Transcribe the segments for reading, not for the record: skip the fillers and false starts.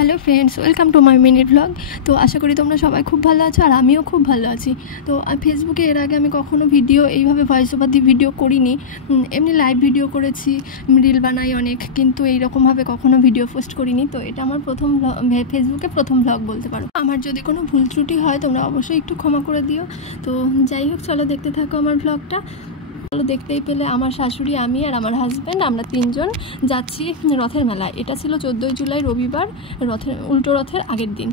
Hello friends, welcome to my minute blog. তো আশা করি তোমরা সবাই খুব ভালো আছো আর আমিও খুব ভালো আছি। তো ফেসবুকে এর আগে আমি কখনো ভিডিও এইভাবে ভয়েস ওভার দিয়ে ভিডিও করিনি। এমনি লাইভ ভিডিও করেছি, রিল বানাই অনেক, কিন্তু এইরকমভাবে কখনো ভিডিও পোস্ট করিনি। তো এটা আমার প্রথম ফেসবুকে প্রথম ব্লগ বলতে পারো। আমার যদি কোনো ভুল ত্রুটি হয় তোমরা অবশ্যই একটু ক্ষমা করে দিও। তো যাই হোক, চলো দেখতে থাকো আমার ব্লগটা। দেখতেই পেলে আমার শাশুড়ি, আমি আর আমার হাজব্যান্ড, আমরা তিনজন যাচ্ছি রথের মেলায়। এটা ছিল 14ই জুলাই রবিবার, উল্টো রথের আগের দিন।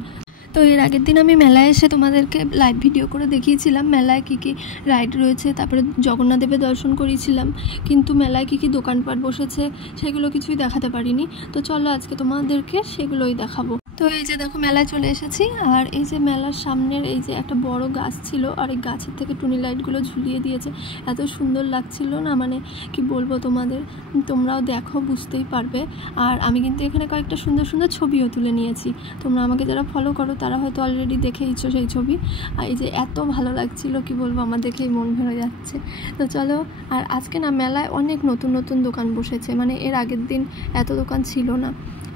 তো এর আগের দিন আমি মেলায় এসে তোমাদেরকে লাইভ ভিডিও করে দেখিয়েছিলাম মেলায় কী কী রাইড রয়েছে, তারপরে জগন্নাথ দেবের দর্শন করিয়েছিলাম, কিন্তু মেলায় কী কী দোকানপাট বসেছে সেগুলো কিছুই দেখাতে পারিনি। তো চলো আজকে তোমাদেরকে সেগুলোই দেখাবো। তো এই যে দেখো, মেলায় চলে এসেছি। আর এই যে মেলার সামনের এই যে একটা বড় গাছ ছিল, আর এই গাছের থেকে টুনি লাইটগুলো ঝুলিয়ে দিয়েছে, এত সুন্দর লাগছিল না, মানে কি বলবো তোমাদের, তোমরাও দেখো বুঝতেই পারবে। আর আমি কিন্তু এখানে কয়েকটা সুন্দর সুন্দর ছবিও তুলে নিয়েছি। তোমরা আমাকে যারা ফলো করো তারা হয়তো অলরেডি দেখেইছো সেই ছবি। আর এই যে এত ভালো লাগছিল কি বলবো, আমার দেখেই মন ভরে যাচ্ছে। তো চলো। আর আজকে না মেলায় অনেক নতুন নতুন দোকান বসেছে, মানে এর আগের দিন এত দোকান ছিল না।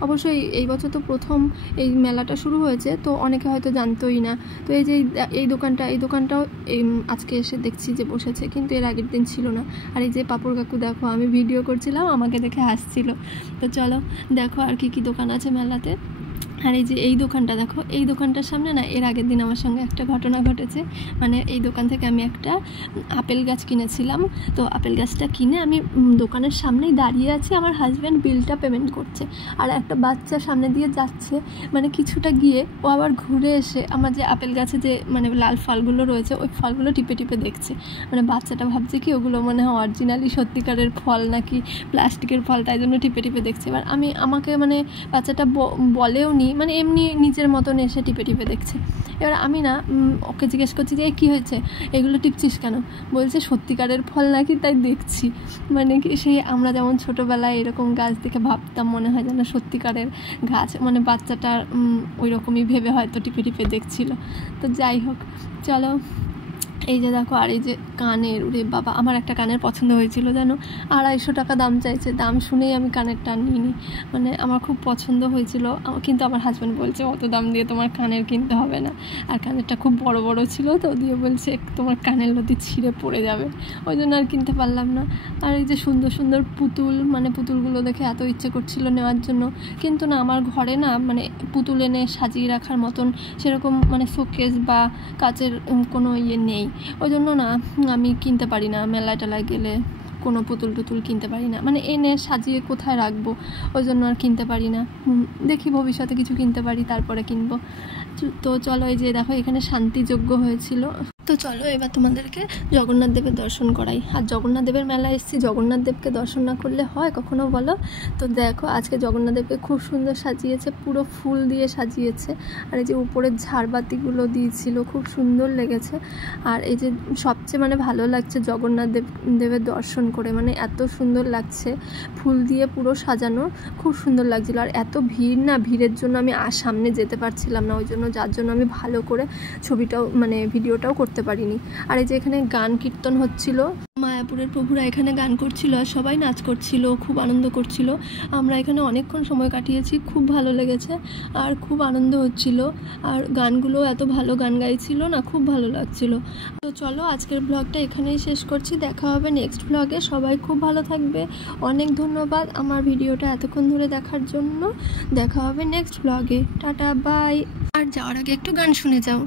অবশ্যই এই বছর তো প্রথম এই মেলাটা শুরু হয়েছে, তো অনেকে হয়তো জানতোই না। তো এই যে এই দোকানটাও আজকে এসে দেখছি যে বসেছে, কিন্তু এর আগের দিন ছিল না। আর এই যে পাপড় কাকু দেখো, আমি ভিডিও করছিলাম, আমাকে দেখে হাসছিল। তো চলো দেখো আর কি দোকান আছে মেলাতে। আর এই যে এই দোকানটা দেখো, এই দোকানটার সামনে না এর আগের দিন আমার সঙ্গে একটা ঘটনা ঘটেছে। মানে এই দোকান থেকে আমি একটা আপেল গাছ কিনেছিলাম। তো আপেল গাছটা কিনে আমি দোকানের সামনেই দাঁড়িয়ে আছি, আমার হাজব্যান্ড বিলটা পেমেন্ট করছে, আর একটা বাচ্চা সামনে দিয়ে যাচ্ছে। মানে কিছুটা গিয়ে ও আবার ঘুরে এসে আমার যে আপেল গাছে যে মানে লাল ফলগুলো রয়েছে, ওই ফলগুলো টিপে টিপে দেখছে। মানে বাচ্চাটা ভাবছে কি ওগুলো মনে হয় অরিজিনালি সত্যিকারের ফল নাকি প্লাস্টিকের ফল, তাই জন্য টিপে টিপে দেখছে। এবার আমাকে মানে বাচ্চাটা বলেও নি, মানে এমনি নিজের মতন এসে টিপে টিপে দেখছে। এবার আমি না ওকে জিজ্ঞেস করছি যে কী হয়েছে, এগুলো টিপছিস কেন? বলছে সত্যিকারের ফল নাকি, তাই দেখছি। মানে কি সেই আমরা যেমন ছোটোবেলায় এরকম গাছ দেখে ভাবতাম মনে হয় যেন সত্যিকারের গাছ, মানে বাচ্চাটার ওই রকমই ভেবে হয়তো টিপে টিপে দেখছিল। তো যাই হোক, চলো। এই যে দেখো, আর এই যে কানের, ওরে বাবা, আমার একটা কানের পছন্দ হয়েছিল জানো, 250 টাকা দাম চাইছে। দাম শুনেই আমি কানেরটা নিইনি, মানে আমার খুব পছন্দ হয়েছিল, কিন্তু আমার হাজব্যান্ড বলছে অত দাম দিয়ে তোমার কানের কিনতে হবে না। আর কানেরটা খুব বড় বড় ছিল, তো দিয়ে বলছে তোমার কানের লতি ছিঁড়ে পড়ে যাবে, ওই জন্য আর কিনতে পারলাম না। আর এই যে সুন্দর সুন্দর পুতুল, মানে পুতুলগুলো দেখে এত ইচ্ছে করছিল নেওয়ার জন্য, কিন্তু না আমার ঘরে না মানে পুতুল এনে সাজিয়ে রাখার মতন সেরকম মানে শোকেস বা কাচের কোনো ইয়ে নেই। ওই জন্য না আমি কিনতে পারি না, মেলায় টেলায় গেলে কোনো পুতুল টুতুল কিনতে পারি না, মানে এনে সাজিয়ে কোথায় রাখবো, ওই জন্য আর কিনতে পারি না। দেখি ভবিষ্যতে কিছু কিনতে পারি তারপরে কিনবো। তো চলো, এই যে দেখো এখানে শান্তিযজ্ঞ হয়েছিল। তো চলো এবার তোমাদেরকে জগন্নাথ দেবের দর্শন করাই। আর জগন্নাথ দেবের মেলা এসেছি, জগন্নাথ দেবকে দর্শন না করলে হয় কখনো বলো? তো দেখো আজকে জগন্নাথ দেবকে খুব সুন্দর সাজিয়েছে, পুরো ফুল দিয়ে সাজিয়েছে। আর এই যে উপরের ঝাড়বাতিগুলো দিয়েছিল, খুব সুন্দর লেগেছে। আর এই যে সবচেয়ে মানে ভালো লাগছে জগন্নাথ দেবের দর্শন করে, মানে এত সুন্দর লাগছে, ফুল দিয়ে পুরো সাজানো, খুব সুন্দর লাগছিল। আর এত ভিড় না, ভিড়ের জন্য আমি সামনে যেতে পারছিলাম না, ওই জন্য যার জন্য আমি ভালো করে ছবিটাও মানে ভিডিওটাও করতে পারিনি। আর এই যে এখানে গান কীর্তন হচ্ছিল, মায়াপুরের প্রভুরা এখানে গান করছিল আর সবাই নাচ করছিল, খুব আনন্দ করছিল। আমরা এখানে অনেকক্ষণ সময় কাটিয়েছি, খুব ভালো লেগেছে আর খুব আনন্দ হচ্ছিল। আর গানগুলো এত ভালো গান গাইছিল না, খুব ভালো লাগছিল। তো চলো আজকের ব্লগটা এখানেই শেষ করছি, দেখা হবে নেক্সট ব্লগে। সবাই খুব ভালো থাকবে, অনেক ধন্যবাদ আমার ভিডিওটা এতক্ষণ ধরে দেখার জন্য। দেখা হবে নেক্সট ব্লগে, টাটা বাই। আর যাওয়ার আগে একটু গান শুনে যাও।